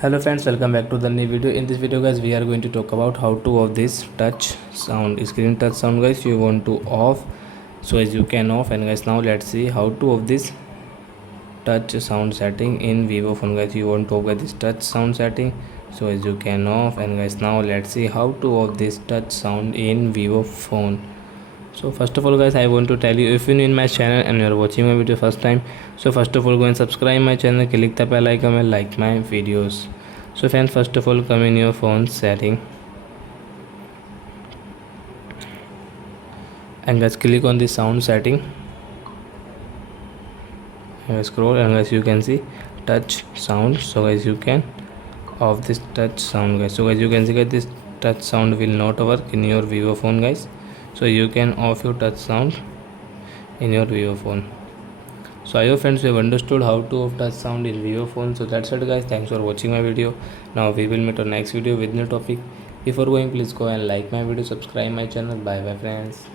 Hello friends, welcome back to the new video. In this video guys, we are going to talk about how to off this touch sound, screen touch sound guys. You want to off, so as you can off. And guys, now let's see how to off this touch sound setting in Vivo phone guys. You want to off this touch sound setting, so as you can off. And guys, now let's see how to off this touch sound in Vivo phone. So first of all guys, I want to tell you, if you're new in my channel and you're watching my video first time, so first of all go and subscribe my channel, click the bell icon and like my videos. So friends, first of all come in your phone setting and guys click on the sound setting and scroll, and guys you can see touch sound. So guys you can off this touch sound guys. So guys you can see that this touch sound will not work in your Vivo phone guys. So you can off your touch sound in your Vivo phone. So I hope friends you have understood how to off touch sound in Vivo phone. So that's it guys, thanks for watching my video. Now we will meet on next video with new topic. Before going, please go and like my video, subscribe my channel. Bye bye friends.